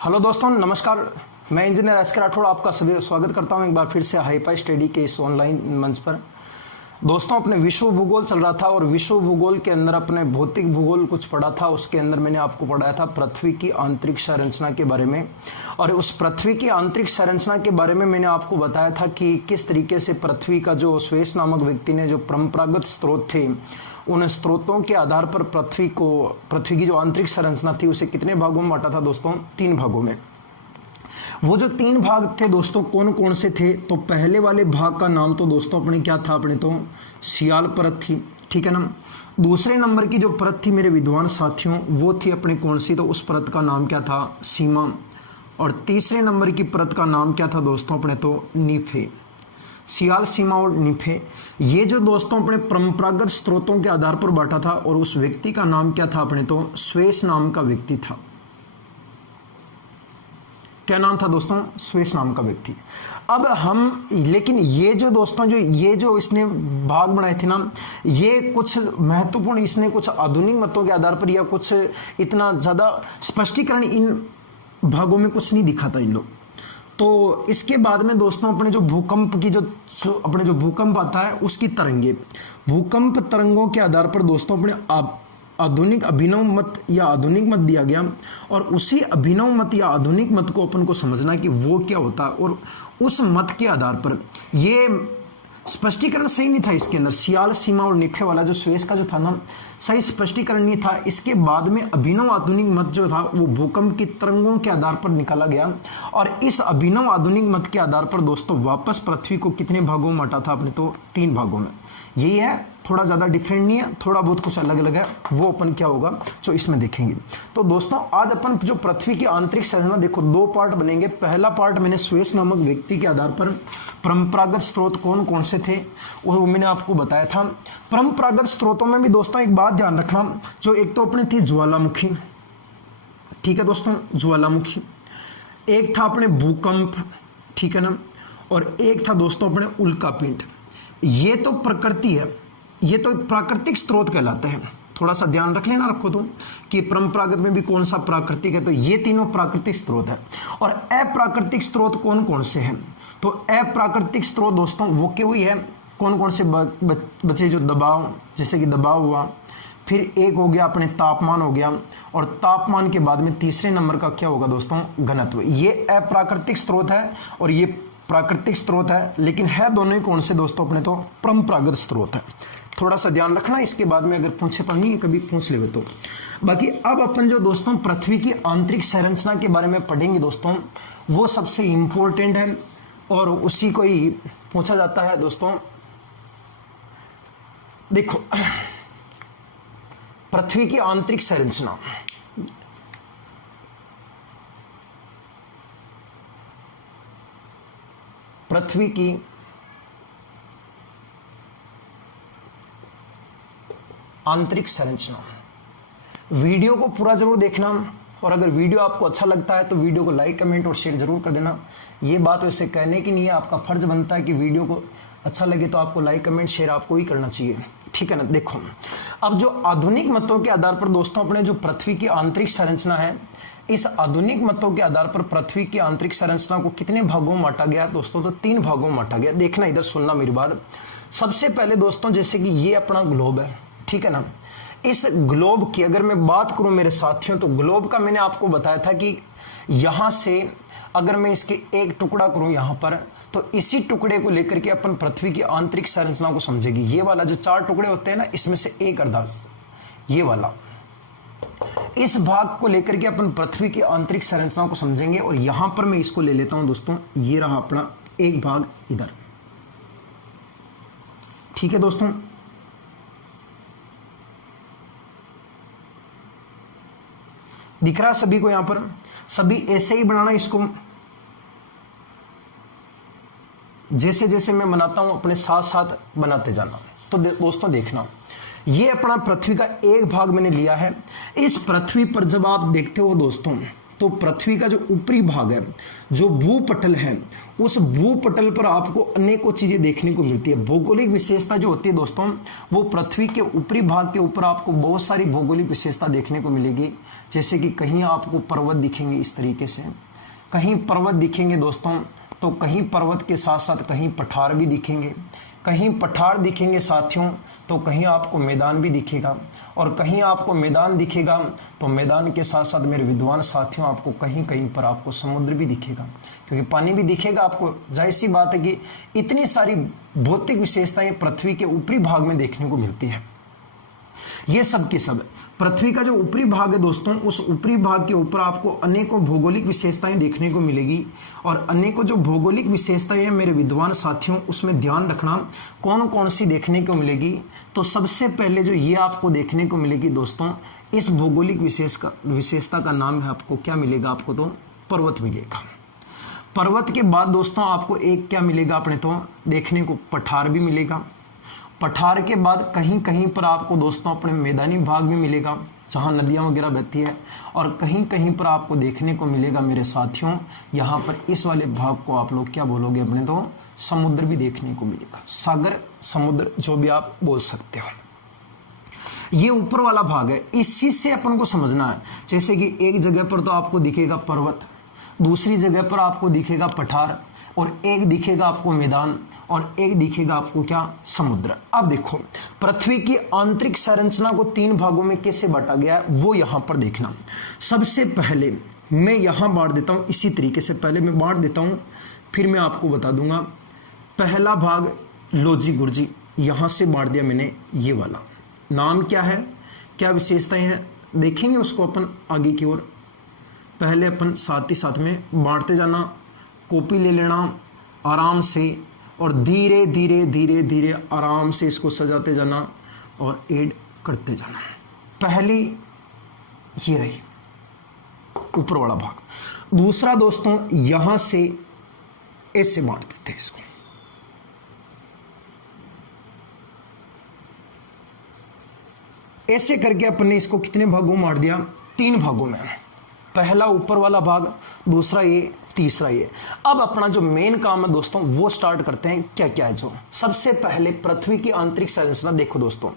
Hello दोस्तों, नमस्कार। मैं इंजीनियर एस.के. राठौड़ आपका सभी स्वागत करता हूं एक बार फिर से हाईफाई स्टडी के इस ऑनलाइन मंच पर। दोस्तों, अपने विश्व भूगोल चल रहा था और विश्व भूगोल के अंदर अपने भौतिक भूगोल कुछ पढ़ा था। उसके अंदर मैंने आपको पढ़ाया था पृथ्वी की आंतरिक संरचना के बारे में। और उस पृथ्वी की आंतरिक संरचना के बारे में मैंने आपको बताया था कि किस तरीके से पृथ्वी का जो स्वेस नामक व्यक्ति ने जो परंपरागत स्रोत थे, उन स्रोतों के आधार पर पृथ्वी की जो आंतरिक संरचना थी उसे कितने भागों में बांटा था दोस्तों? 3 भागों में। वो जो 3 भाग थे दोस्तों, कौन कौन से थे? तो पहले वाले भाग का नाम तो दोस्तों अपने क्या था? अपने तो सियाल परत थी, ठीक है ना। दूसरे नंबर की जो परत थी मेरे विद्वान साथियों, वो थी अपने कौन सी? तो उस परत का नाम क्या था? सीमा। और तीसरे नंबर की परत का नाम क्या था दोस्तों? अपने तो नीफे। सियाल, सीमा और नीफे, ये जो दोस्तों अपने परंपरागत स्रोतों के आधार पर बांटा था। और उस व्यक्ति का नाम क्या था? अपने तो स्वेस नाम का व्यक्ति था। क्या नाम था दोस्तों? स्वेस नाम का व्यक्ति। अब हम लेकिन ये जो दोस्तों जो इसने भाग बनाए थे ना, ये कुछ महत्वपूर्ण, इसने कुछ आधुनिक मतों के आधार पर या कुछ इतना ज्यादा स्पष्टीकरण इन भागों में कुछ नहीं दिखा था इन लोग। तो इसके बाद में दोस्तों अपने जो भूकंप की जो भूकंप आता है उसकी तरंगे, भूकंप तरंगों के आधार पर दोस्तों अपने आधुनिक अभिनव मत या आधुनिक मत दिया गया। और उसी अभिनव मत या आधुनिक मत को अपन को समझना कि वो क्या होता है। और उस मत के आधार पर ये स्पष्टीकरण सही नहीं था इसके अंदर। सियाल, सीमा और निफे वाला जो स्वेस का जो था ना, सही स्पष्टीकरण नहीं था। इसके बाद में अभिनव आधुनिक मत जो था वो भूकंप की तरंगों के आधार पर निकाला गया। और इस अभिनव आधुनिक मत के आधार पर दोस्तों वापस पृथ्वी को कितने भागों में बांटा था? अपने तो 3 भागों में। यही है, थोड़ा ज्यादा डिफरेंट नहीं है, थोड़ा बहुत कुछ अलग अलग है, वो अपन क्या होगा जो इसमें देखेंगे। तो दोस्तों आज अपन जो पृथ्वी की आंतरिक संरचना, देखो 2 पार्ट बनेंगे। पहला पार्ट मैंने स्वेस नामक व्यक्ति के आधार पर परंपरागत स्रोत कौन कौन से थे वो मैंने आपको बताया था। परंपरागत स्रोतों में भी दोस्तों एक बात ध्यान रखना, जो एक तो अपने थी ज्वालामुखी, ठीक है दोस्तों, ज्वालामुखी। एक था अपने भूकंप, ठीक है ना। और एक था दोस्तों अपने उल्कापिंड। ये तो प्रकृति है, ये तो प्राकृतिक स्रोत कहलाते हैं। थोड़ा सा ध्यान रख लेना, रखो तो कि परंपरागत में भी कौन सा प्राकृतिक है। तो ये तीनों प्राकृतिक स्रोत है। और अप्राकृतिक स्रोत कौन कौन से हैं? तो अप्राकृतिक स्रोत दोस्तों वो क्यों हुई है? कौन कौन से बचे? जो दबाव, जैसे कि दबाव हुआ, फिर एक हो गया अपने तापमान हो गया, और तापमान के बाद में तीसरे नंबर का क्या होगा दोस्तों? घनत्व। ये अप्राकृतिक स्रोत है और ये प्राकृतिक स्रोत है, लेकिन है दोनों ही कौन से दोस्तों? अपने तो परंपरागत स्रोत है। थोड़ा सा ध्यान रखना, इसके बाद में अगर पूछे तो नहीं, कभी पूछ ले तो। बाकी अब अपन जो दोस्तों पृथ्वी की आंतरिक संरचना के बारे में पढ़ेंगे दोस्तों, वो सबसे इंपॉर्टेंट है और उसी को ही पूछा जाता है दोस्तों। देखो, पृथ्वी की आंतरिक संरचना, पृथ्वी की आंतरिक संरचना, वीडियो को पूरा जरूर देखना। और अगर वीडियो आपको अच्छा लगता है तो वीडियो को लाइक, कमेंट और शेयर जरूर कर देना। ये बात वैसे कहने की नहीं है, आपका फर्ज बनता है कि वीडियो को अच्छा लगे तो आपको लाइक, कमेंट, शेयर आपको ही करना चाहिए, ठीक है ना। देखो, अब जो आधुनिक मतों के आधार पर दोस्तों अपने जो पृथ्वी की आंतरिक संरचना है, इस आधुनिक मतों के आधार पर पृथ्वी की आंतरिक संरचना को कितने भागों में बांटा गया दोस्तों? तो 3 भागों में बांटा गया। देखना, इधर सुनना मेरी बात। सबसे पहले दोस्तों, जैसे कि ये अपना ग्लोब है, ठीक है ना। इस ग्लोब की अगर मैं बात करूं मेरे साथियों, तो ग्लोब का मैंने आपको बताया था कि यहां से अगर मैं इसके एक टुकड़ा करूं यहां पर, तो इसी टुकड़े को लेकर के अपन पृथ्वी की आंतरिक संरचना को समझेगी। ये वाला जो 4 टुकड़े होते हैं ना, इसमें से एक अर्धांश, ये वाला, इस भाग को लेकर के अपन पृथ्वी की आंतरिक संरचना को समझेंगे। और यहां पर मैं इसको ले लेता हूं दोस्तों, ये रहा अपना एक भाग इधर, ठीक है दोस्तों। दिख रहा सभी को? यहां पर सभी ऐसे ही बनाना इसको, जैसे जैसे मैं बनाता हूं अपने साथ साथ बनाते जाना। तो दोस्तों देखना, ये अपना पृथ्वी का एक भाग मैंने लिया है। इस पृथ्वी पर जब आप देखते हो दोस्तों, तो पृथ्वी का जो ऊपरी भाग है, जो भूपटल है, उस भूपटल पर आपको अनेकों चीजें देखने को मिलती है। भौगोलिक विशेषता जो होती है दोस्तों, वो पृथ्वी के ऊपरी भाग के ऊपर आपको बहुत सारी भौगोलिक विशेषता देखने को मिलेगी। जैसे कि कहीं आपको पर्वत दिखेंगे इस तरीके से, कहीं पर्वत दिखेंगे दोस्तों, तो कहीं पर्वत के साथ साथ कहीं पठार भी दिखेंगे, कहीं पठार दिखेंगे साथियों, तो कहीं आपको मैदान भी दिखेगा, और कहीं आपको मैदान दिखेगा तो मैदान के साथ साथ मेरे विद्वान साथियों आपको कहीं कहीं पर आपको समुद्र भी दिखेगा, क्योंकि पानी भी दिखेगा आपको। जाहिर सी बात है कि इतनी सारी भौतिक विशेषताएं पृथ्वी के ऊपरी भाग में देखने को मिलती है। ये सब के सब पृथ्वी का जो ऊपरी भाग है दोस्तों, उस ऊपरी भाग के ऊपर आपको अनेकों भौगोलिक विशेषताएं देखने को मिलेगी। और अनेकों जो भौगोलिक विशेषताएं हैं मेरे विद्वान साथियों, उसमें ध्यान रखना कौन कौन सी देखने को मिलेगी। तो सबसे पहले जो ये आपको देखने को मिलेगी दोस्तों, इस भौगोलिक विशेषता का नाम है आपको क्या मिलेगा, आपको तो पर्वत मिलेगा। पर्वत के बाद दोस्तों आपको एक क्या मिलेगा अपने तो देखने को, पठार भी मिलेगा। पठार के बाद कहीं कहीं पर आपको दोस्तों अपने मैदानी भाग भी मिलेगा, जहाँ नदियाँ वगैरह बहती है। और कहीं कहीं पर आपको देखने को मिलेगा मेरे साथियों, यहाँ पर इस वाले भाग को आप लोग क्या बोलोगे अपने तो समुद्र भी देखने को मिलेगा, सागर, समुद्र, जो भी आप बोल सकते हो। ये ऊपर वाला भाग है, इसी से अपन को समझना है। जैसे कि एक जगह पर तो आपको दिखेगा पर्वत, दूसरी जगह पर आपको दिखेगा पठार, और एक दिखेगा आपको मैदान, और एक दिखेगा आपको क्या, समुद्र। अब देखो पृथ्वी की आंतरिक संरचना को 3 भागों में कैसे बांटा गया है वो यहां पर देखना। सबसे पहले मैं यहां बांट देता हूं, इसी तरीके से पहले मैं बांट देता हूं, फिर मैं आपको बता दूंगा। पहला भाग लोजी गुरजी, यहां से बांट दिया मैंने, ये वाला नाम क्या है, क्या विशेषताएं हैं, देखेंगे उसको अपन आगे की ओर। पहले अपन साथ ही साथ में बांटते जाना, कॉपी ले लेना आराम से, और धीरे धीरे धीरे धीरे आराम से इसको सजाते जाना और ऐड करते जाना। पहली ये रही ऊपर वाला भाग। दूसरा दोस्तों यहां से ऐसे बांट देते हैं इसको, ऐसे करके अपन ने इसको कितने भागों में बांट दिया, 3 भागों में। पहला ऊपर वाला भाग, दूसरा ये, तीसरा ये। अब अपना जो मेन काम है दोस्तों वो स्टार्ट करते हैं। क्या क्या है जो, सबसे पहले पृथ्वी की आंतरिक संरचना। देखो दोस्तों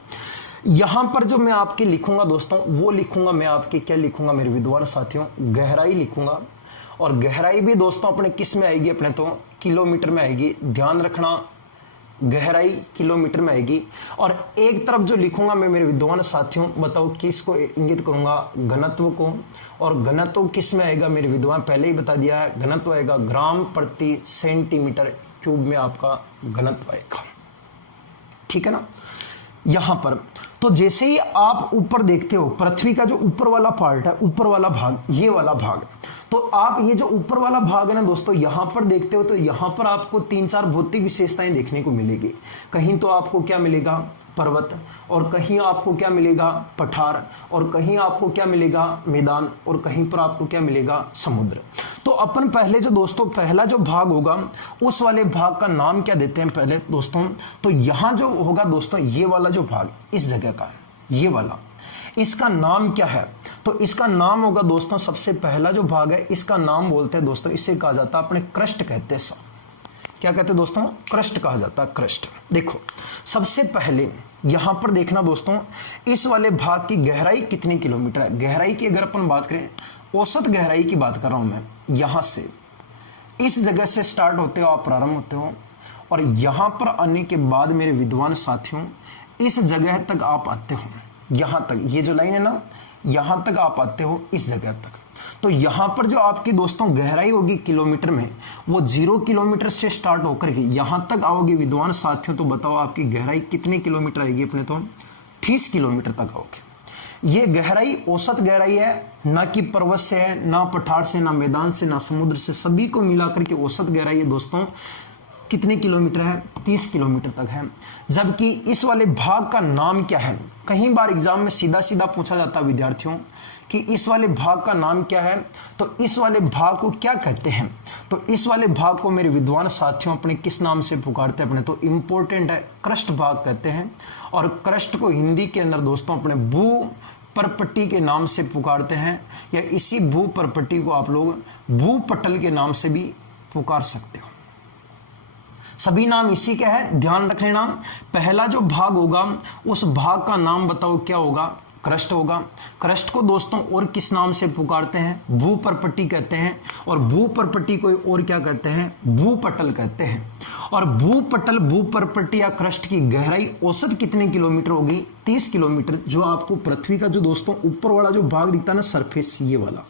यहां पर जो मैं आपके लिखूंगा दोस्तों, वो लिखूंगा मैं आपके, क्या लिखूंगा मेरे विद्वान साथियों, गहराई लिखूंगा। और गहराई भी दोस्तों अपने किस में आएगी, अपने तो किलोमीटर में आएगी। ध्यान रखना गहराई किलोमीटर में आएगी। और एक तरफ जो लिखूंगा मैं मेरे विद्वान साथियों, बताओ किसको इंगित करूंगा, घनत्व को। और घनत्व किस में आएगा मेरे विद्वान, पहले ही बता दिया है, घनत्व आएगा ग्राम प्रति सेंटीमीटर क्यूब में आपका घनत्व आएगा, ठीक है ना। यहां पर तो जैसे ही आप ऊपर देखते हो, पृथ्वी का जो ऊपर वाला पार्ट है, ऊपर वाला भाग, ये वाला भाग, तो आप ये जो ऊपर वाला भाग है ना दोस्तों, यहां पर देखते हो तो यहां पर आपको 3-4 भौतिक विशेषताएं देखने को मिलेगी। कहीं तो आपको क्या मिलेगा, पर्वत, और कहीं आपको क्या मिलेगा, पठार, और कहीं आपको क्या मिलेगा, मैदान, और कहीं पर आपको क्या मिलेगा, समुद्र। तो अपन पहले जो दोस्तों पहला जो भाग होगा उस वाले भाग का नाम क्या देते हैं पहले दोस्तों, तो यहां जो होगा दोस्तों ये वाला जो भाग, इस जगह का ये वाला, इसका नाम क्या है, तो इसका नाम होगा दोस्तों, सबसे पहला जो भाग है इसका नाम बोलते हैं दोस्तों, इसे कहा जाता है अपने क्रस्ट कहते हैं। क्या कहते हैं दोस्तों, क्रस्ट कहा जाता है, क्रस्ट। देखो सबसे पहले यहां पर देखना दोस्तों, इस वाले भाग की गहराई कितनी किलोमीटर है। गहराई की अगर अपन बात करें, औसत गहराई की बात कर रहा हूं मैं, यहां से इस जगह से स्टार्ट होते हो आप, प्रारंभ होते हो, और यहां पर आने के बाद मेरे विद्वान साथियों इस जगह तक आप आते हो, यहां तक, ये जो लाइन है ना, यहां तक आप आते हो, इस जगह तक। तो यहां पर जो आपकी दोस्तों गहराई होगी किलोमीटर में, वो 0 किलोमीटर से स्टार्ट होकर के यहां तक आओगे विद्वान साथियों, तो बताओ आपकी गहराई कितने किलोमीटर आएगी अपने तो, 30 किलोमीटर तक आओगे। ये गहराई औसत गहराई है, ना कि पर्वत से है, ना पठार से, ना मैदान से, ना समुद्र से, सभी को मिलाकर के औसत गहराई है दोस्तों कितने किलोमीटर है, 30 किलोमीटर तक है। जबकि इस वाले भाग का नाम क्या है, कई बार एग्जाम में सीधा सीधा पूछा जाता है विद्यार्थियों कि इस वाले भाग का नाम क्या है, तो इस वाले भाग को क्या कहते हैं, तो इस वाले भाग को मेरे विद्वान साथियों अपने किस नाम से पुकारते हैं, अपने तो इंपॉर्टेंट है, क्रस्ट भाग कहते हैं। और क्रस्ट को हिंदी के अंदर दोस्तों अपने भू परपट्टी के नाम से पुकारते हैं, या इसी भू परपट्टी को आप लोग भूपटल के नाम से भी पुकार सकते हो। सभी नाम इसी के हैं, ध्यान रख लेना। पहला जो भाग होगा उस भाग का नाम बताओ क्या होगा? क्रस्ट होगा। क्रस्ट को दोस्तों और किस नाम से पुकारते हैं? भूपरपट्टी कहते हैं। और भूपरपट्टी को और क्या कहते हैं? भूपटल कहते हैं। और भूपटल, भूपरपट्टी या क्रस्ट की गहराई औसत कितने किलोमीटर होगी? 30 किलोमीटर। जो आपको पृथ्वी का जो दोस्तों ऊपर वाला जो भाग दिखता है ना, सरफेस, ये वाला,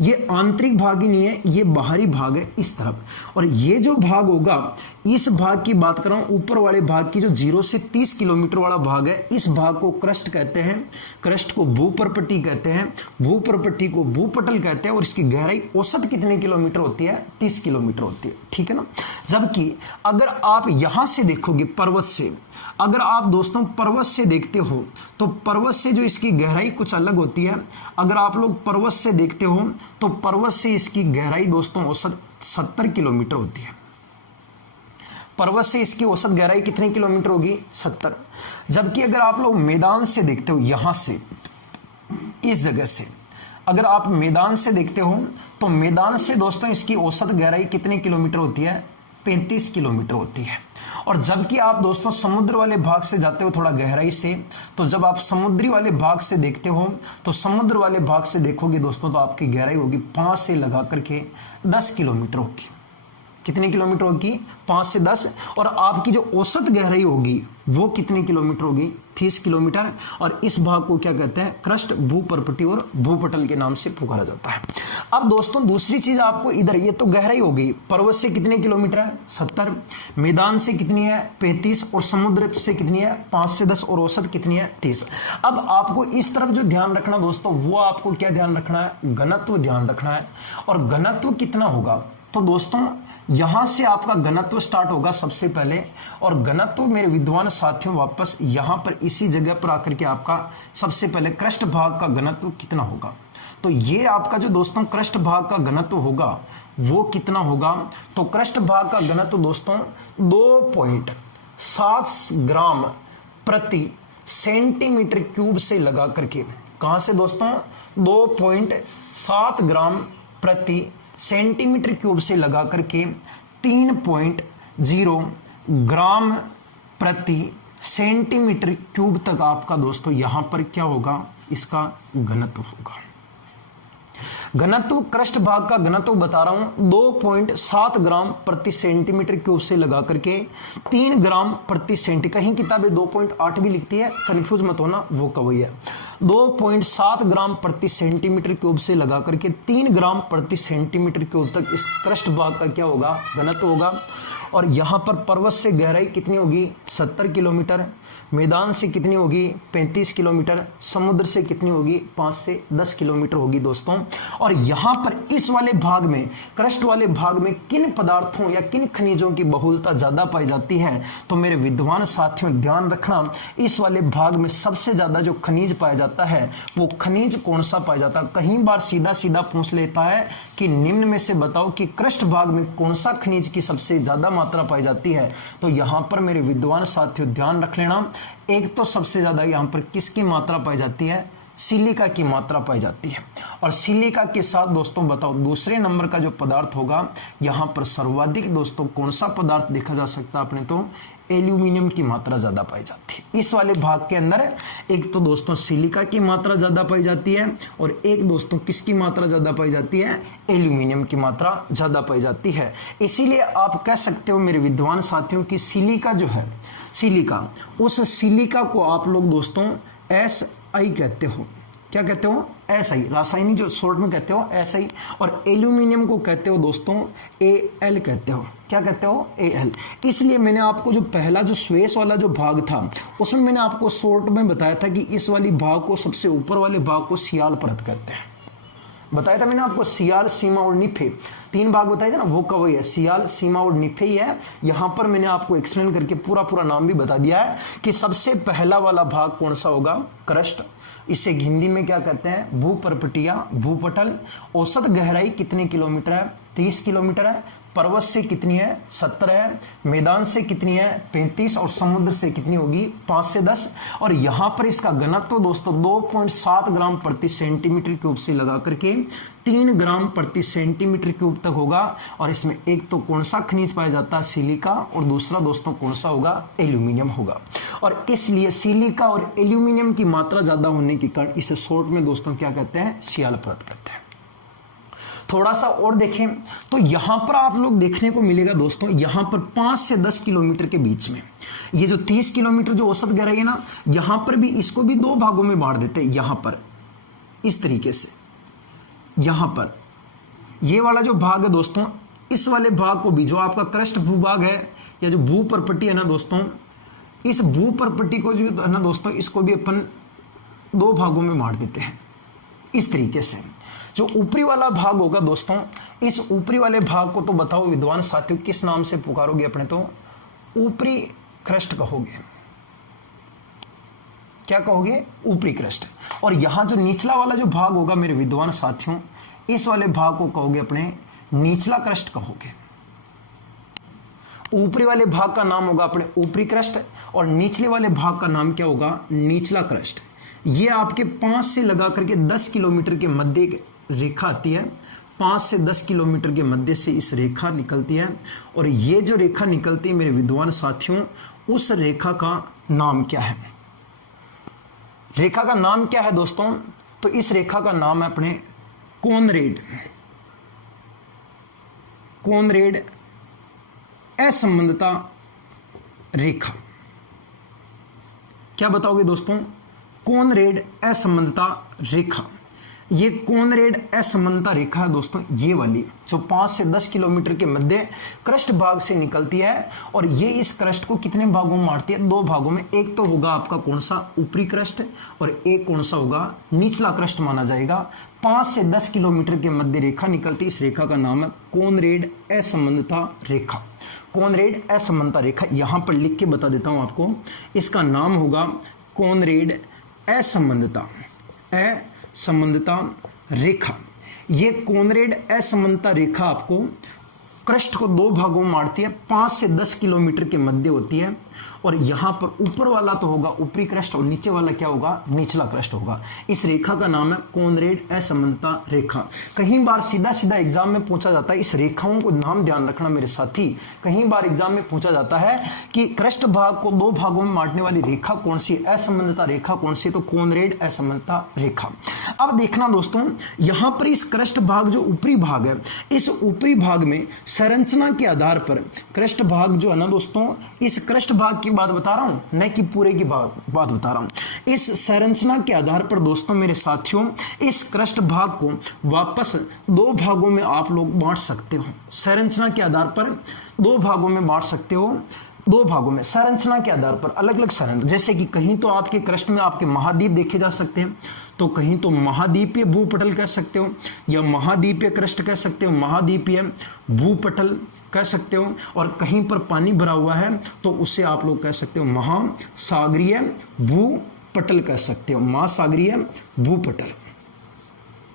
ये आंतरिक भाग ही नहीं है, ये बाहरी भाग है इस तरफ। और ये जो भाग होगा, इस भाग की बात कर रहा हूं, ऊपर वाले भाग की जो 0 से 30 किलोमीटर वाला भाग है, इस भाग को क्रस्ट कहते हैं। क्रस्ट को भूपरपट्टी कहते हैं, भूपरपट्टी को भूपटल कहते हैं। और इसकी गहराई औसत कितने किलोमीटर होती है? 30 किलोमीटर होती है, ठीक है ना। जबकि अगर आप यहां से देखोगे पर्वत से, अगर आप दोस्तों पर्वत से देखते हो तो पर्वत से जो इसकी गहराई कुछ अलग होती है। अगर आप लोग पर्वत से देखते हो तो पर्वत से इसकी गहराई दोस्तों औसत 70 किलोमीटर होती है। पर्वत से इसकी औसत गहराई कितने किलोमीटर होगी? 70। जबकि अगर आप लोग मैदान से देखते हो, यहां से, इस जगह से अगर आप मैदान से देखते हो तो मैदान से दोस्तों इसकी औसत गहराई कितने किलोमीटर होती है? 35 किलोमीटर होती है। और जबकि आप दोस्तों समुद्र वाले भाग से जाते हो थोड़ा गहराई से, तो जब आप समुद्री वाले भाग से देखते हो तो समुद्र वाले भाग से देखोगे दोस्तों तो आपकी गहराई होगी 5 से लगा करके 10 किलोमीटर होगी। कितने किलोमीटर होगी? 5 से 10। और आपकी जो औसत गहराई होगी वो कितने किलोमीटर होगी? 30 किलोमीटर। और इस भाग को क्या कहते हैं? क्रस्ट, भूपरपट्टी और भूपटल के नाम से पुकारा जाता है। अब दोस्तों दूसरी चीज आपको इधर, ये तो गहराई हो गई। पर्वत से कितने किलोमीटर है? 70। मैदान से कितनी है? 35। और समुद्र से कितनी है? 5 से 10। और औसत कितनी है? 30। अब आपको इस तरफ जो ध्यान रखना दोस्तों, वो आपको क्या ध्यान रखना है? घनत्व ध्यान रखना है। और घनत्व कितना होगा? तो दोस्तों यहां से आपका घनत्व स्टार्ट होगा सबसे पहले। और घनत्व मेरे विद्वान साथियों वापस यहां पर इसी जगह पर आकर के आपका सबसे पहले क्रस्ट भाग का घनत्व कितना होगा? तो ये आपका जो दोस्तों क्रस्ट भाग का घनत्व होगा वो कितना होगा? तो क्रस्ट भाग का घनत्व दोस्तों 2.7 ग्राम प्रति सेंटीमीटर क्यूब से लगा करके, कहां से दोस्तों? 2.7 ग्राम प्रति सेंटीमीटर क्यूब से लगा करके 3.0 ग्राम प्रति सेंटीमीटर क्यूब तक आपका दोस्तों यहां पर क्या होगा? इसका घनत्व होगा। घनत्व, क्रस्ट भाग का घनत्व बता रहा हूं, 2.7 ग्राम प्रति सेंटीमीटर क्यूब से लगा करके 3 ग्राम प्रति सेंटीमीटर, कहीं किताबें 2.8 भी लिखती है, कंफ्यूज मत होना, वो कवई है। 2.7 ग्राम प्रति सेंटीमीटर क्यूब से लगा करके 3 ग्राम प्रति सेंटीमीटर क्यूब तक इस क्रस्ट भाग का क्या होगा? घनत्व होगा। और यहां पर पर्वत से गहराई कितनी होगी? 70 किलोमीटर। मैदान से कितनी होगी? 35 किलोमीटर। समुद्र से कितनी होगी? 5 से 10 किलोमीटर होगी दोस्तों। और यहां पर इस वाले भाग में, क्रस्ट वाले भाग में किन पदार्थों या किन खनिजों की बहुलता ज्यादा पाई जाती है? तो मेरे विद्वान साथियों ध्यान रखना, इस वाले भाग में सबसे ज्यादा जो खनिज पाया जाता है वो खनिज कौन सा पाया जाता है? कहीं बार सीधा सीधा पूछ लेता है कि निम्न में से बताओ कि क्रस्ट भाग में कौन सा खनिज की सबसे ज्यादा मात्रा पाई जाती है? तो यहां पर मेरे विद्वान साथियों ध्यान रख लेना, एक तो सबसे ज्यादा यहां पर किसकी मात्रा पाई जाती है? सिलिका की मात्रा पाई जाती है। और सिलिका के साथ दोस्तों बताओ दूसरे नंबर का जो पदार्थ होगा, यहां पर सर्वाधिक दोस्तों कौन सा पदार्थ देखा जा सकता है अपने? तो एल्यूमिनियम की मात्रा ज्यादा पाई जाती है इस वाले भाग के अंदर। एक तो दोस्तों सिलिका की मात्रा ज्यादा पाई जाती है, और एक दोस्तों किसकी मात्रा ज्यादा पाई जाती है? एल्यूमिनियम की मात्रा ज्यादा पाई जाती है। इसीलिए आप कह सकते हो मेरे विद्वान साथियों की सिलिका जो है, सिलिका, उस सिलिका को आप लोग दोस्तों SI कहते हो। क्या कहते हो? SI, रासायनिक जो शॉर्ट में कहते हो SI। और एल्यूमिनियम को कहते हो दोस्तों Al कहते हो। क्या कहते हो? Al। इसलिए मैंने आपको जो पहला जो स्वेस वाला जो भाग था उसमें मैंने आपको शॉर्ट में बताया था कि इस वाली भाग को, सबसे ऊपर वाले भाग को सियाल परत कहते हैं। बताया था मैंने आपको, सियाल, सीमा और निफे, 3 भाग बताए थे ना, वो कवई है। सियाल, सीमा और निफे ही है। यहां पर मैंने आपको एक्सप्लेन करके पूरा नाम भी बता दिया है कि सबसे पहला वाला भाग कौन सा होगा? क्रस्ट। इसे हिंदी में क्या कहते हैं? भूपरपट्टी या भूपटल। औसत गहराई कितने किलोमीटर है? 30 किलोमीटर है। पर्वत से कितनी है 70 है, मैदान से कितनी है 35 और समुद्र से कितनी होगी 5 से 10। और यहां पर इसका घनत्व तो दोस्तों 2.7 ग्राम प्रति सेंटीमीटर क्यूब से लगा करके 3 ग्राम प्रति सेंटीमीटर क्यूब तक होगा। और इसमें एक तो कौन सा खनिज पाया जाता है सिलिका, और दूसरा दोस्तों कौन सा होगा एल्यूमिनियम होगा। और इसलिए सिलिका और एल्यूमिनियम की मात्रा ज्यादा होने के कारण इसे शॉर्ट में दोस्तों क्या कहते हैं सियाल पर्वत कहते हैं। थोड़ा सा और देखें तो यहां पर आप लोग देखने को मिलेगा दोस्तों, यहां पर 5 से 10 किलोमीटर के बीच में ये जो 30 किलोमीटर जो औसत गहराई है ना, यहां पर भी इसको भी 2 भागों में बांट देते हैं। यहां पर इस तरीके से, यहां पर ये वाला जो भाग है दोस्तों, इस वाले भाग को भी जो आपका क्रस्ट भूभाग है या जो भूपर्पट्टी है ना दोस्तों, इस भूपर्पट्टी को जो है ना दोस्तों, इसको भी अपन 2 भागों में बांट देते हैं इस तरीके से। जो ऊपरी वाला भाग होगा दोस्तों, इस ऊपरी वाले भाग को तो बताओ विद्वान साथियों किस नाम से पुकारोगे अपने, तो ऊपरी क्रस्ट कहोगे। क्या कहोगे ऊपरी क्रस्ट। और यहां जो निचला वाला जो भाग होगा मेरे विद्वान साथियों, इस वाले भाग को कहोगे अपने निचला क्रस्ट कहोगे। ऊपरी वाले भाग का नाम होगा अपने ऊपरी क्रस्ट और निचले वाले भाग का नाम क्या होगा निचला क्रस्ट। ये आपके 5 से लगा करके 10 किलोमीटर के मध्य एक रेखा आती है, 5 से 10 किलोमीटर के मध्य से इस रेखा निकलती है। और ये जो रेखा निकलती है मेरे विद्वान साथियों, उस रेखा का नाम क्या है, रेखा का नाम क्या है दोस्तों, तो इस रेखा का नाम है अपने कॉनरेड, कॉनरेड असंबंधता रेखा। क्या बताओगे दोस्तों, कॉनरेड असंबंधता रेखा। ये कॉनरेड असंबंधता रेखा है दोस्तों, ये वाली जो 5 से 10 किलोमीटर के मध्य क्रस्ट भाग से निकलती है। और ये इस क्रस्ट को कितने भागों में बांटती है, 2 भागों में। एक तो होगा आपका कौन सा ऊपरी क्रस्ट और एक कौन सा होगा निचला क्रस्ट माना जाएगा। 5 से 10 किलोमीटर के मध्य रेखा निकलती, इस रेखा का नाम है कॉनरेड असंबंधता रेखा। कॉनरेड असंबंधता रेखा यहां पर लिख के बता देता हूं आपको, इसका नाम होगा कॉनरेड असंबंधता रेखा। ये कॉनरेड असंबंधता रेखा आपको क्रस्ट को 2 भागों में बांटती है, 5 से 10 किलोमीटर के मध्य होती है। और यहां पर ऊपर वाला तो होगा ऊपरी क्रस्ट और नीचे वाला क्या होगा निचला क्रस्ट होगा। इस रेखा का नाम है कॉनरेड असंबंधता रेखा। कहीं बार सीधा सीधा एग्जाम में पूछा जाता है, इस रेखाओं को नाम ध्यान रखना मेरे साथी। कहीं बार एग्जाम में पूछा जाता है कि क्रस्ट भाग को 2 भागों में बांटने वाली रेखा कौन सी, असंबंधता रेखा कौन सी, तो कॉनरेड असंबंधता रेखा। अब देखना दोस्तों, यहां पर इस क्रस्ट भाग जो ऊपरी भाग है, इस ऊपरी भाग में संरचना के आधार पर क्रस्ट भाग जो है ना दोस्तों, इस क्रस्ट भाग की बात बता रहा हूं, न कि पूरे की बात बता रहा हूं। इस संरचना के आधार पर दोस्तों मेरे साथियों, इस क्रस्ट भाग को वापस 2 भागों में आप लोग बांट सकते हो। संरचना के आधार पर 2 भागों में बांट सकते हो, 2 भागों में संरचना के आधार पर अलग अलग संरचना। जैसे कि कहीं तो आपके क्रस्ट में आपके महाद्वीप देखे जा सकते हैं, तो कहीं तो महाद्वीपीय भूपटल कह सकते हो या महाद्वीपीय क्रस्ट कह सकते हो, महाद्वीपीय भूपटल कह सकते हो। और कहीं पर पानी भरा हुआ है तो उससे आप लोग कह सकते हो महासागरीय भूपटल कह सकते हो, महासागरीय भूपटल।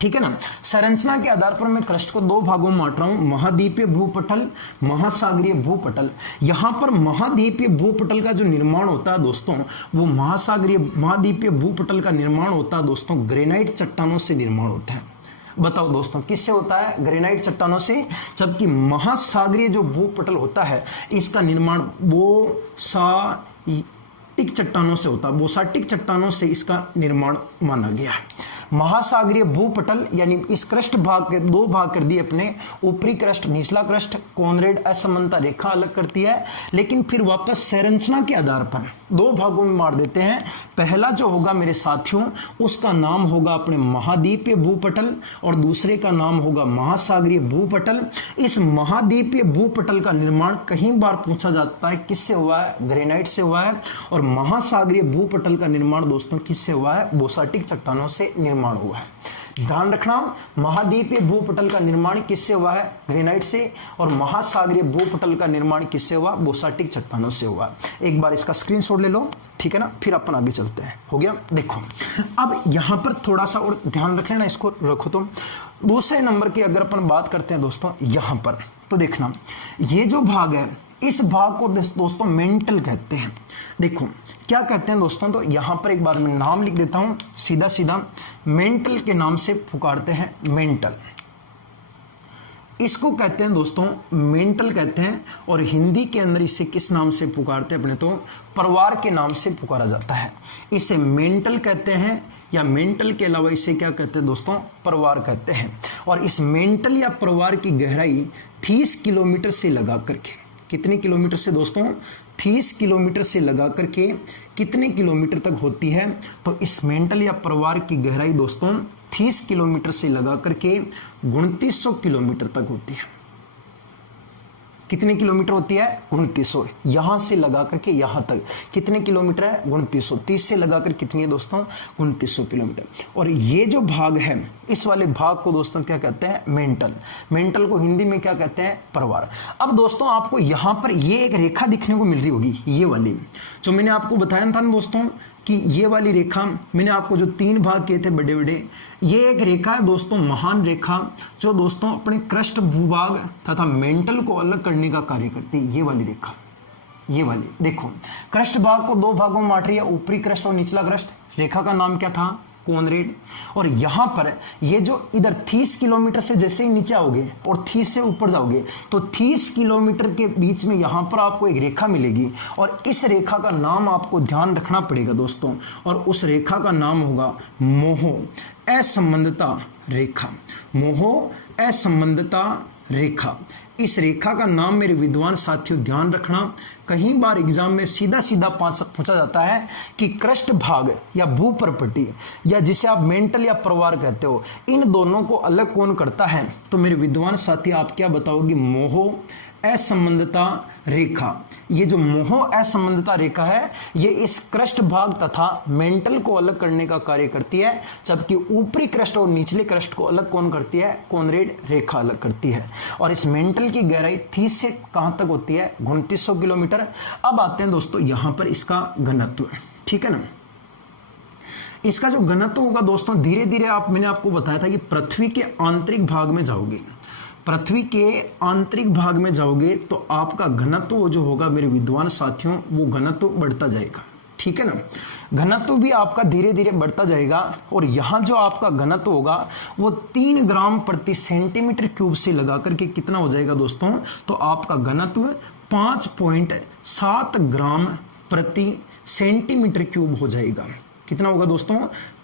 ठीक है ना। संरचना के आधार पर मैं क्रस्ट को 2 भागों में बांट रहा हूं, महाद्वीपीय भूपटल, महासागरीय भूपटल। यहां पर महाद्वीपीय भूपटल का जो निर्माण होता है दोस्तों, वो महाद्वीपीय भूपटल का निर्माण होता है दोस्तों ग्रेनाइट चट्टानों से निर्माण होता है। बताओ दोस्तों किससे होता है, ग्रेनाइट चट्टानों से। जबकि महासागरीय जो भूपटल होता है, इसका निर्माण बोसाटिक चट्टानों से होता है, बोसाटिक चट्टानों से इसका निर्माण माना गया है। महासागरीय भूपटल यानी इस क्रस्ट भाग के 2 भाग कर दिए अपने, ऊपरी क्रस्ट निचला क्रस्ट, कॉनरेड असंबंधता रेखा अलग करती है। लेकिन फिर वापस संरचना के आधार पर 2 भागों में बांट देते हैं। पहला जो होगा मेरे साथियों, उसका नाम होगा अपने महाद्वीपीय भूपटल और दूसरे का नाम होगा महासागरीय भूपटल। इस महाद्वीपीय भूपटल का निर्माण कहीं बार पूछा जाता है किससे हुआ है, ग्रेनाइट से हुआ है। और महासागरीय भूपटल का निर्माण दोस्तों किससे हुआ है, बोसाटिक चट्टानों से निर्माण हुआ है। ध्यान रखना, महाद्वीपीय भूपटल का निर्माण किससे हुआ है, ग्रेनाइट से। और महासागरीय भूपटल का निर्माण किससे हुआ, बोसाटिक चट्टानों से हुआ। एक बार इसका स्क्रीनशॉट ले लो, ठीक है ना, फिर अपन आगे चलते हैं। हो गया। देखो अब यहां पर थोड़ा सा और ध्यान रख लेना, इसको रखो। तो दूसरे नंबर की अगर अपन बात करते हैं दोस्तों, यहां पर तो देखना ये जो भाग है इस भाग को दोस्तों मेंटल कहते हैं। देखो क्या कहते हैं दोस्तों, तो यहां पर एक बार मैं नाम लिख देता हूं, सीधा सीधा मेंटल के नाम से पुकारते हैं, मेंटल इसको कहते हैं दोस्तों, मेंटल कहते हैं। और हिंदी के अंदर इसे किस नाम से पुकारते हैं अपने, तो परिवार के नाम से पुकारा जाता है। इसे मेंटल कहते हैं, या मेंटल के अलावा इसे क्या कहते हैं दोस्तों, परिवार कहते हैं। और इस मेंटल या परिवार की गहराई 30 किलोमीटर से लगा करके, कितने किलोमीटर से दोस्तों, 30 किलोमीटर से लगा करके कितने किलोमीटर तक होती है, तो इस मेंटल या परिवार की गहराई दोस्तों 30 किलोमीटर से लगा करके 2900 किलोमीटर तक होती है। कितने किलोमीटर होती है, 2900। यहां से लगा करके यहां तक कितने किलोमीटर है, 2900। 30 से लगाकर कितनी है दोस्तों, 2900 किलोमीटर। और ये जो भाग है इस वाले भाग को दोस्तों क्या कहते हैं, मेंटल। मेंटल को हिंदी में क्या कहते हैं, परिवार। अब दोस्तों आपको यहां पर ये एक रेखा दिखने को मिल रही होगी, ये वाली जो मैंने आपको बताया था ना दोस्तों कि ये वाली रेखा, मैंने आपको जो 3 भाग किए थे बड़े बड़े, ये एक रेखा है दोस्तों, महान रेखा, जो दोस्तों अपने क्रस्ट भूभाग तथा मेंटल को अलग करने का कार्य करती है। ये वाली रेखा, ये वाली देखो, क्रस्ट भाग को 2 भागों में बांट रही है, ऊपरी क्रस्ट और निचला क्रस्ट। रेखा का नाम क्या था, कोनरेड। और यहां पर ये जो इधर 30 किलोमीटर से जैसे ही नीचे आओगे और 30 से ऊपर जाओगे तो 30 किलोमीटर के बीच में यहां पर आपको एक रेखा मिलेगी। और इस रेखा का नाम आपको ध्यान रखना पड़ेगा दोस्तों, और उस रेखा का नाम होगा मोह असंबंधता रेखा। मोह असंबंधता रेखा, इस रेखा का नाम मेरे विद्वान साथियों ध्यान रखना, कहीं बार एग्जाम में सीधा सीधा पूछा जाता है कि क्रस्ट भाग या भूप्रपट्टी या जिसे आप मेंटल या परिवार कहते हो, इन दोनों को अलग कौन करता है, तो मेरे विद्वान साथी आप क्या बताओगे, मोह असंबंधता रेखा। ये जो मोह असंबंधता रेखा है ये इस क्रस्ट भाग तथा मेंटल को अलग करने का कार्य करती है, जबकि ऊपरी क्रस्ट और निचले क्रस्ट को अलग कौन करती है, कोनरेड रेखा अलग करती है। और इस मेंटल की गहराई 30 से कहां तक होती है, 2900 किलोमीटर। अब आते हैं दोस्तों यहां पर इसका घनत्व, ठीक है ना। इसका जो घनत्व होगा दोस्तों, धीरे धीरे मैंने आपको बताया था कि पृथ्वी के आंतरिक भाग में जाओगे, पृथ्वी के आंतरिक भाग में जाओगे तो आपका घनत्व जो होगा मेरे विद्वान साथियों, वो घनत्व बढ़ता जाएगा, ठीक है ना। घनत्व भी आपका धीरे धीरे बढ़ता जाएगा। और यहां जो आपका घनत्व होगा वो 3 ग्राम प्रति सेंटीमीटर क्यूब से लगा करके कितना हो जाएगा दोस्तों, तो आपका घनत्व 5.7 ग्राम प्रति सेंटीमीटर क्यूब हो जाएगा। कितना होगा दोस्तों,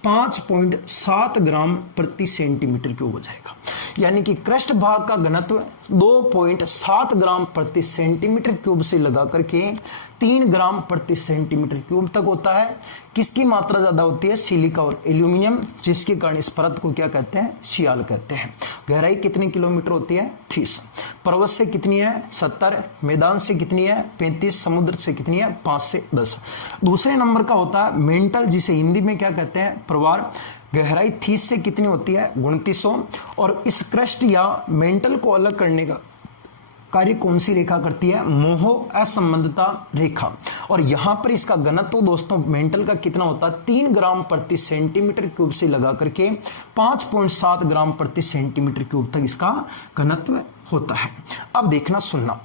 5.7 ग्राम प्रति सेंटीमीटर क्यूब हो जाएगा। यानी कि क्रस्ट भाग का घनत्व 2.7 ग्राम प्रति सेंटीमीटर क्यूब से लगा करके 3 ग्राम प्रति सेंटीमीटर क्यूब तक होता है। किसकी मात्रा ज्यादा होती है, सिलिका और एल्यूमिनियम, जिसके कारण इस परत को क्या कहते हैं, सियाल कहते हैं। गहराई कितने किलोमीटर होती है, 30। पर्वत से कितनी है, 70। मैदान से कितनी है, 35। समुद्र से कितनी है, 5 से 10। दूसरे नंबर का होता है मेंटल, जिसे हिंदी में क्या कहते हैं, परिवार। गहराई 30 से कितनी होती है, 2900। और इस क्रस्ट या मेंटल को अलग करने का कार्य कौन सी रेखा करती है, मोह असंबंधता रेखा। और यहां पर इसका घनत्व दोस्तों मेंटल का कितना होता है, 3 ग्राम प्रति सेंटीमीटर क्यूब से लगा करके 5.7 ग्राम प्रति सेंटीमीटर क्यूब तक इसका घनत्व होता है। अब देखना सुनना,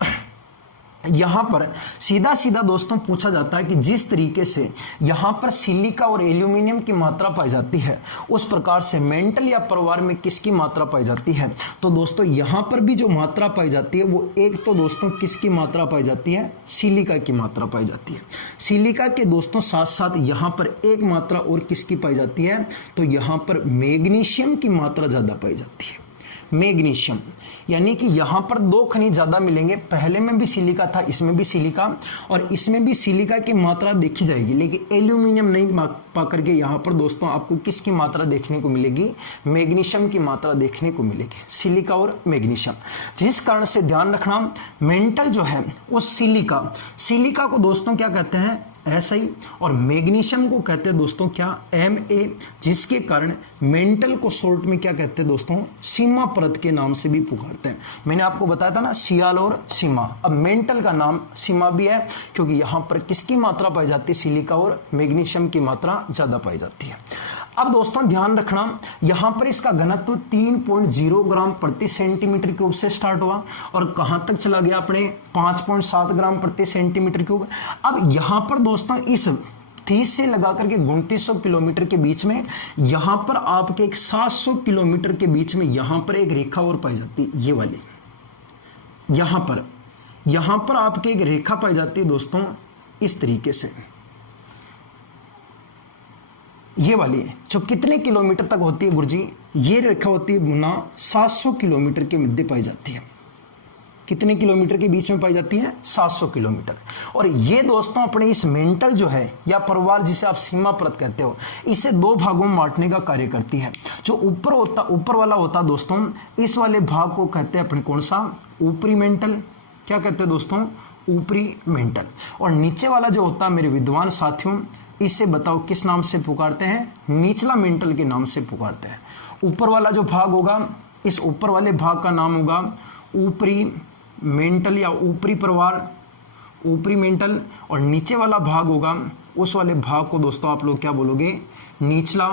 यहां पर सीधा सीधा दोस्तों पूछा जाता है कि जिस तरीके से यहां पर सिलिका और एल्यूमिनियम की मात्रा पाई जाती है, उस प्रकार से मेंटल या परिवार में किसकी मात्रा पाई जाती है। तो दोस्तों यहां पर भी जो मात्रा पाई जाती है वो एक तो दोस्तों किसकी मात्रा पाई जाती है, सिलिका की मात्रा पाई जाती है। सिलिका के दोस्तों साथ साथ यहां पर एक मात्रा और किसकी पाई जाती है, तो यहां पर मैग्नीशियम की मात्रा ज्यादा पाई जाती है। मैग्नीशियम, यानी कि यहां पर 2 खनिज ज्यादा मिलेंगे। पहले में भी सिलिका था, इसमें भी सिलिका, और इसमें भी सिलिका की मात्रा देखी जाएगी, लेकिन एल्यूमिनियम नहीं पा करके यहां पर दोस्तों आपको किसकी मात्रा देखने को मिलेगी, मैग्नीशियम की मात्रा देखने को मिलेगी। सिलिका और मैग्नीशियम, जिस कारण से ध्यान रखना मेंटल जो है वो सिलिका को दोस्तों क्या कहते हैं, SI, और मैग्नीशियम को कहते हैं दोस्तों क्या, Ma, जिसके कारण मेंटल को शॉर्ट में क्या कहते हैं दोस्तों, सीमा परत के नाम से भी पुकारते हैं। मैंने आपको बताया था ना, सियाल और सीमा। अब मेंटल का नाम सीमा भी है क्योंकि यहां पर किसकी मात्रा पाई जाती है, सिलिका और मैग्नीशियम की मात्रा ज्यादा पाई जाती है। अब दोस्तों ध्यान रखना, यहां पर इसका घनत्व 3.0 ग्राम प्रति सेंटीमीटर क्यूब से स्टार्ट हुआ और कहां तक चला गया अपने 5.7 ग्राम प्रति सेंटीमीटर क्यूब। अब यहां पर दोस्तों इस 30 से लगा करके 2900 किलोमीटर के बीच में यहां पर आपके एक 700 किलोमीटर के बीच में यहां पर एक रेखा और पाई जाती है, ये वाली। यहां पर आपके एक रेखा पाई जाती है दोस्तों इस तरीके से, ये वाली है, जो कितने किलोमीटर तक होती है गुरुजी? ये रेखा होती है गुना 700 किलोमीटर के मध्य पाई जाती है। कितने किलोमीटर के बीच में पाई जाती है? 700 किलोमीटर। और ये दोस्तों अपने इस मेंटल जो है या परिवार जिसे आप सीमा परत कहते हो, इसे दो भागों में बांटने का कार्य करती है। जो ऊपर वाला होता दोस्तों, इस वाले भाग को कहते हैं अपने कौन सा? ऊपरी मेंटल। क्या कहते हैं दोस्तों? ऊपरी मेंटल। और नीचे वाला जो होता है मेरे विद्वान साथियों, इसे बताओ किस नाम से पुकारते हैं? निचला मेंटल के नाम से पुकारते हैं। ऊपर वाला जो भाग होगा, इस ऊपर वाले भाग का नाम होगा ऊपरी मेंटल या ऊपरी परिवार, ऊपरी मेंटल। और नीचे वाला भाग होगा, उस वाले भाग को दोस्तों आप लोग क्या बोलोगे? निचला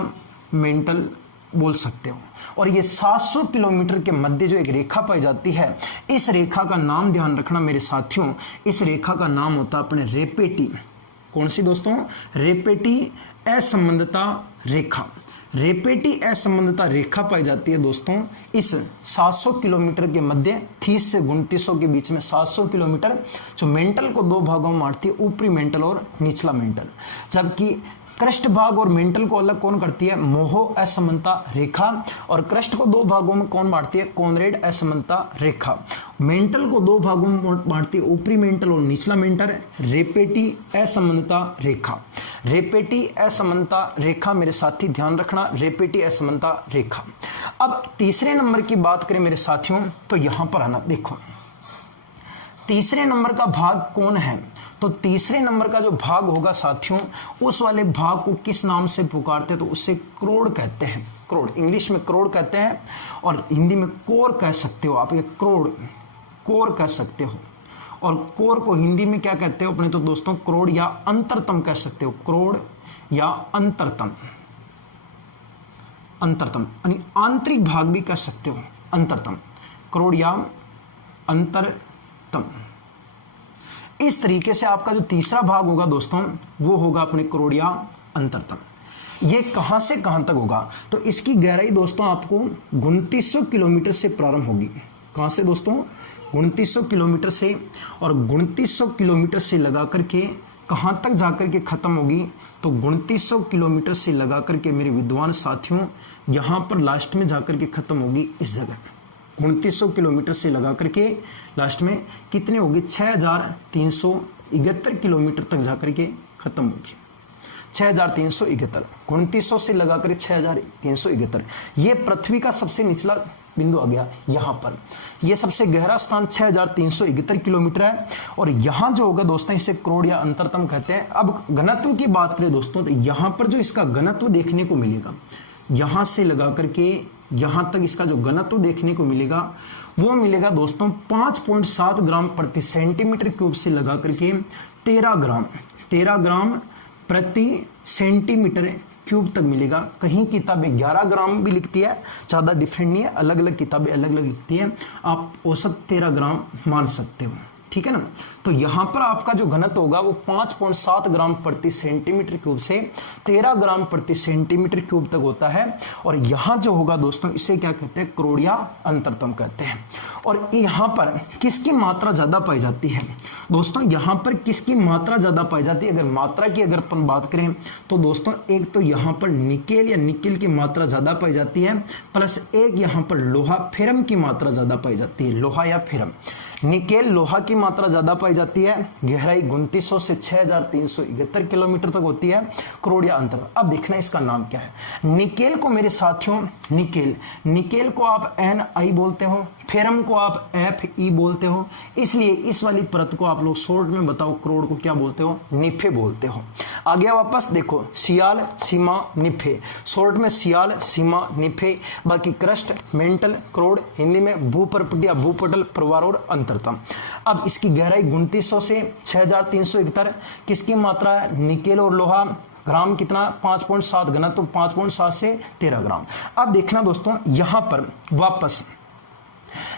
मेंटल बोल सकते हो। और ये 700 किलोमीटर के मध्य जो एक रेखा पाई जाती है, इस रेखा का नाम ध्यान रखना मेरे साथियों, इस रेखा का नाम होता है अपने रेपेटी। कौन सी दोस्तों? रेपेटी असंबंधता रेखा। रेपेटी असंबंधता रेखा पाई जाती है दोस्तों इस 700 किलोमीटर के मध्य, 30 से 2900 के बीच में 700 किलोमीटर, जो मेंटल को दो भागों में बांटती है, ऊपरी मेंटल और निचला मेंटल। जबकि क्रस्ट भाग और मेंटल को अलग कौन करती है? मोहो असमानता रेखा। और क्रस्ट को दो भागों में कौन बांटती है? कॉनरेड असमानता रेखा। मेंटल को दो भागों में बांटती है, ऊपरी मेंटल और निचला मेंटल, रेपेटी असमानता रेखा। रेपेटी असमानता रेखा मेरे साथी ध्यान रखना, रेपेटी असमानता रेखा। अब तीसरे नंबर की बात करें मेरे साथियों, तो यहां पर आना, देखो तीसरे नंबर का भाग कौन है? तो तीसरे नंबर का जो भाग होगा साथियों, उस वाले भाग को किस नाम से पुकारते हैं? तो उससे करोड़ कहते हैं। करोड़, इंग्लिश में करोड़ कहते हैं और हिंदी में कोर कह सकते हो आप, ये करोड़, कोर कह सकते हो। और कोर को हिंदी में क्या कहते हो अपने? तो दोस्तों करोड़ या अंतरतम कह सकते हो, करोड़ या अंतरतम। अंतरतम यानी आंतरिक भाग भी कह सकते हो, अंतरतम, करोड़ या अंतरतम। इस तरीके से आपका जो तीसरा भाग होगा दोस्तों, वो होगा अपने करोड़ या अंतरतम। ये कहां से कहां तक होगा? तो इसकी गहराई दोस्तों आपको 2900 किलोमीटर से प्रारंभ होगी। कहां से दोस्तों? 2900 किलोमीटर से। और 2900 किलोमीटर से लगा करके कहां तक जाकर के खत्म होगी? तो 2900 किलोमीटर से लगा करके मेरे विद्वान साथियों यहां पर लास्ट में जाकर के खत्म होगी इस जगह। 2900 किलोमीटर से लगा करके लास्ट में कितने होगी? 6371 किलोमीटर तक जाकर के खत्म होगी। 6371, 2900 से लगाकर 6371। ये पृथ्वी का सबसे निचला बिंदु आ गया यहां पर। यह सबसे गहरा स्थान 6371 किलोमीटर है। और यहां जो होगा दोस्तों, इसे करोड़ या अंतरतम कहते हैं। अब घनत्व की बात करें दोस्तों, तो यहां पर जो इसका घनत्व देखने को मिलेगा, यहां से लगा करके यहां तक इसका जो घनत्व देखने को मिलेगा, वो मिलेगा दोस्तों 5.7 ग्राम प्रति सेंटीमीटर क्यूब से लगा करके 13 ग्राम प्रति सेंटीमीटर क्यूब तक मिलेगा। कहीं किताबें 11 ग्राम भी लिखती है, ज्यादा डिफरेंट नहीं है, अलग अलग किताबें अलग अलग लिखती है। आप औसत 13 ग्राम मान सकते हो, ठीक है ना। तो यहां पर आपका जो घनत्व होगा वो 5.7 ग्राम प्रति सेंटीमीटर क्यूब से 13 ग्राम प्रति सेंटीमीटर क्यूब तक होता है। और यहां जो होगा दोस्तों, इसे क्या कहते हैं? करोड़ या अंतरतम कहते हैं। और यहां पर किसकी मात्रा ज्यादा पाई जाती है दोस्तों? यहां पर किसकी मात्रा ज्यादा पाई जाती है? अगर मात्रा की अगर अपन बात करें तो दोस्तों, एक तो यहां पर निकेल या निकेल की मात्रा ज्यादा पाई जाती है, प्लस एक यहां पर लोहा फेरम की मात्रा ज्यादा पाई जाती है। लोहा या फेरम, निकेल लोहा की मात्रा ज्यादा पाई जाती है। गहराई 2900 से 6371 किलोमीटर तक होती है। करोड़ या अंतर। अब देखना इसका नाम क्या है। निकेल को मेरे साथियों, निकेल को आप Ni बोलते हो, फेरम को आप Fe बोलते हो। इसलिए इस वाली परत को आप लोग शॉर्ट में बताओ, करोड़ को क्या बोलते हो? निफे बोलते हो। आगे वापस देखो, सियाल, सीमा, निफे। शॉर्ट में सियाल, सीमा, निफे। बाकी क्रस्ट, मेंटल, करोड़, हिंदी में भूपर्पट या भूपटल, परिवार और अंतरतम। अब इसकी गहराई 2900 से 6371। किसकी मात्रा है? निकेल और लोहा, ग्राम कितना 5.7 घना, तो 5.7 से 13 ग्राम। अब देखना दोस्तों यहां पर वापस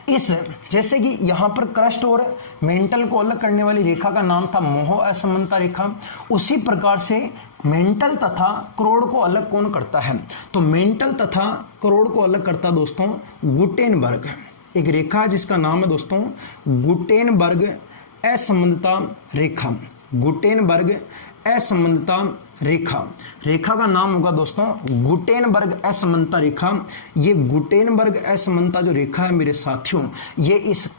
इस जैसे कि यहां पर क्रस्ट और मेंटल को अलग करने वाली रेखा का नाम था मोह असमानता रेखा, उसी प्रकार से मेंटल तथा करोड़ को अलग कौन करता है? तो मेंटल तथा करोड़ को अलग करता दोस्तों गुटेनबर्ग। एक रेखा है जिसका नाम है दोस्तों गुटेनबर्ग असमानता रेखा। गुटेनबर्ग असमानता रेखा, रेखा का नाम होगा दोस्तों गुटेनबर्ग असमानता रेखा। ये गुटेनबर्ग असमानता जो रेखा है मेरे साथियों, ये इस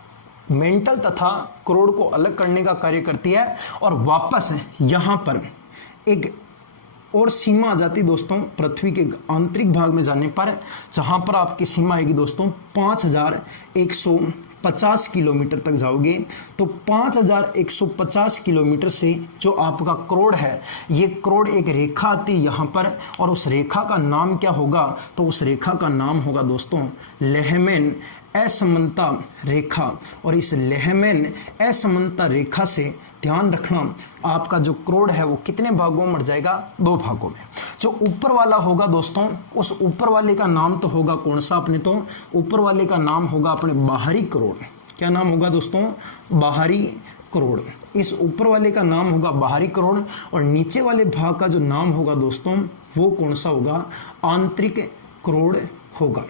मेंटल तथा करोड़ को अलग करने का कार्य करती है। और वापस यहां पर एक और सीमा आ जाती दोस्तों पृथ्वी के आंतरिक भाग में जाने पर, जहां पर आपकी सीमा आएगी दोस्तों 5150 किलोमीटर तक जाओगे। तो 5150 किलोमीटर से जो आपका करोड़ है, ये करोड़ एक रेखा आती है यहां पर, और उस रेखा का नाम क्या होगा? तो उस रेखा का नाम होगा दोस्तों लेहमैन असमानता रेखा। और इस लेहमैन असमानता रेखा से ध्यान रखना आपका जो करोड़ है वो कितने भागों में मर जाएगा? 2 भागों में। जो ऊपर वाला होगा दोस्तों, उस ऊपर वाले का नाम तो होगा कौन सा? अपने तो ऊपर वाले का नाम होगा अपने बाहरी करोड़। क्या नाम होगा दोस्तों? बाहरी करोड़। इस ऊपर वाले का नाम होगा बाहरी करोड़, और नीचे वाले भाग का जो नाम होगा दोस्तों वो कौन सा होगा? आंतरिक करोड़ होगा।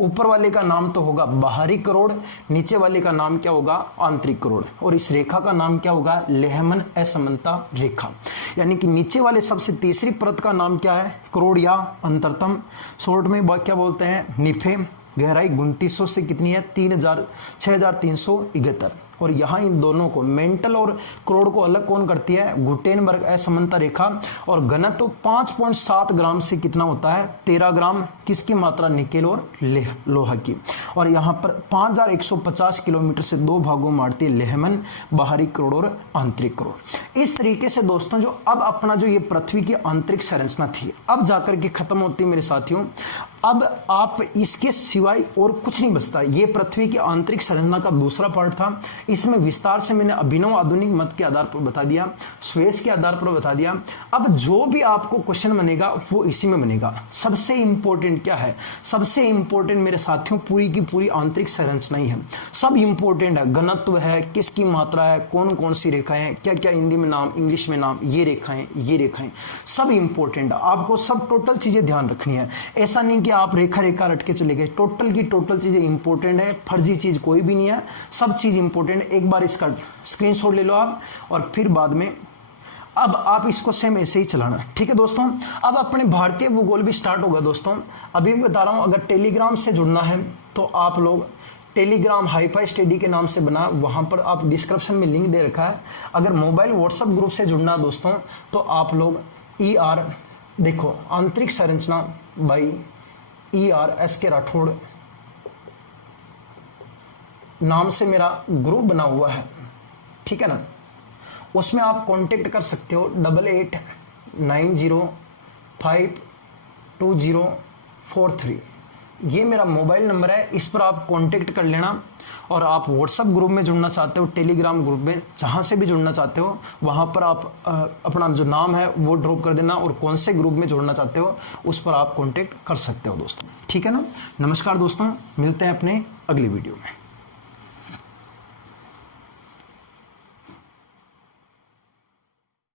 ऊपर वाले का नाम तो होगा बाहरी करोड़, नीचे वाले का नाम क्या होगा? आंतरिक करोड़। और इस रेखा का नाम क्या होगा? लेहमैन असमानता रेखा। यानी कि नीचे वाले सबसे तीसरी परत का नाम क्या है? करोड़ या अंतरतम, शॉर्ट में क्या बोलते हैं? निफे। गहराई 2900 से कितनी है? 6371। और यहाँ इन दोनों को मेंटल और करोड़ को अलग कौन करती है? गुटेनबर्ग असमानता रेखा। और घनत्व 5.7 ग्राम से कितना होता है? 13 ग्राम। किसकी मात्रा? निकेल और लोहा की। और यहाँ पर 5150 किलोमीटर से 2 भागों में बांटती है लेहमैन, बाहरी करोड़ और आंतरिक करोड़। इस तरीके से दोस्तों जो अब अपना जो ये पृथ्वी की आंतरिक संरचना थी अब जाकर के खत्म होती है मेरे साथियों। अब आप इसके सिवाय और कुछ नहीं बचता। ये पृथ्वी की आंतरिक संरचना का दूसरा पार्ट था। इसमें विस्तार से मैंने अभिनव आधुनिक मत के आधार पर बता दिया, स्वेस के आधार पर बता दिया। अब जो भी आपको क्वेश्चन बनेगा वो इसी में बनेगा। सबसे इंपॉर्टेंट क्या है? सबसे इंपॉर्टेंट मेरे साथियों पूरी की पूरी आंतरिक संरचना ही है। सब इंपॉर्टेंट है। घनत्व है, किसकी मात्रा है, कौन कौन सी रेखाएं हैं, क्या क्या हिंदी में नाम, इंग्लिश में नाम, ये रेखाएं सब इंपॉर्टेंट है। आपको सब टोटल चीजें ध्यान रखनी है। ऐसा नहीं कि आप रेखा रेखा रट के चले गए। टोटल की टोटल चीजें इंपॉर्टेंट है। फर्जी चीज कोई भी नहीं है, सब चीज इंपॉर्टेंट। एक बार इसका स्क्रीनशॉट ले लो आप, और फिर बाद में अब आप इसको सेम ऐसे ही चलाना। ठीक है दोस्तों। अब अपने भारतीय भूगोल भी स्टार्ट होगा दोस्तों। अभी भी बता रहा हूं, अगर टेलीग्राम से जुड़ना है तो आप लोग टेलीग्राम हाईफाई स्टडी के नाम से बना, वहां पर आप डिस्क्रिप्शन में लिंक दे रखा है। अगर मोबाइल व्हाट्सएप ग्रुप से जुड़ना दोस्तों तो आप लोग ER देखो आंतरिक संरचना बाई ER SK राठौड़ नाम से मेरा ग्रुप बना हुआ है। ठीक है ना, उसमें आप कांटेक्ट कर सकते हो 88905204 ये मेरा मोबाइल नंबर है। इस पर आप कांटेक्ट कर लेना। और आप व्हाट्सएप ग्रुप में जुड़ना चाहते हो, टेलीग्राम ग्रुप में, जहां से भी जुड़ना चाहते हो वहां पर आप अपना जो नाम है वो ड्रॉप कर देना, और कौन से ग्रुप में जुड़ना चाहते हो उस पर आप कांटेक्ट कर सकते हो दोस्तों। ठीक है ना। नमस्कार दोस्तों, मिलते हैं अपने अगली वीडियो में।